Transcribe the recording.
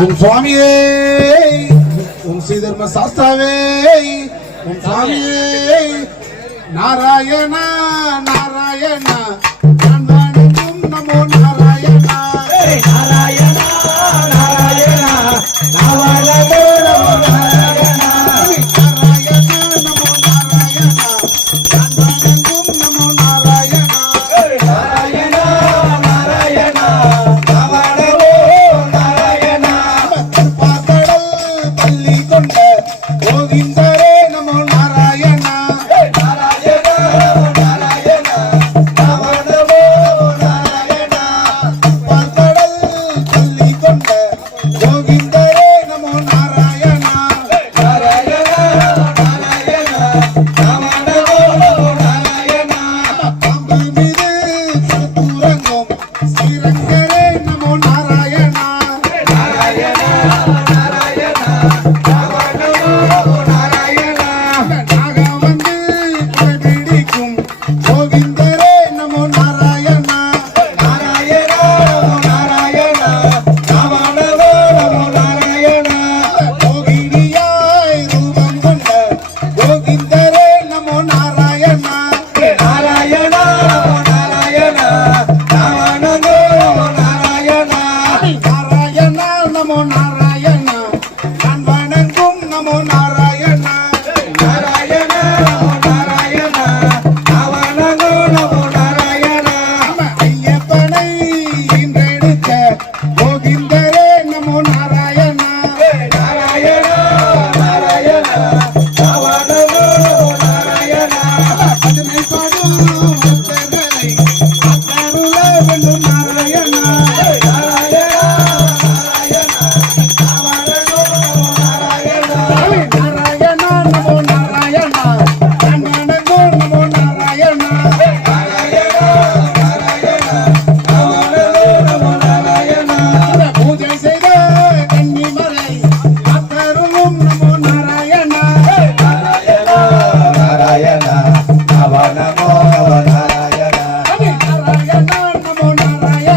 உன் சுவாமியே உன் ஸ்ரீதர்ம சாஸ்தாவே உன் சுவாமியே நாராயணா. Música நமோ நாராயண நாராயண நமோ நாராயண அவனகோ நமோ நாராயண. ஐயப்பனை இன்றெடுத்த கோவிந்தரே நமோ நாராயண. நாராயண நாராயண. i Bye.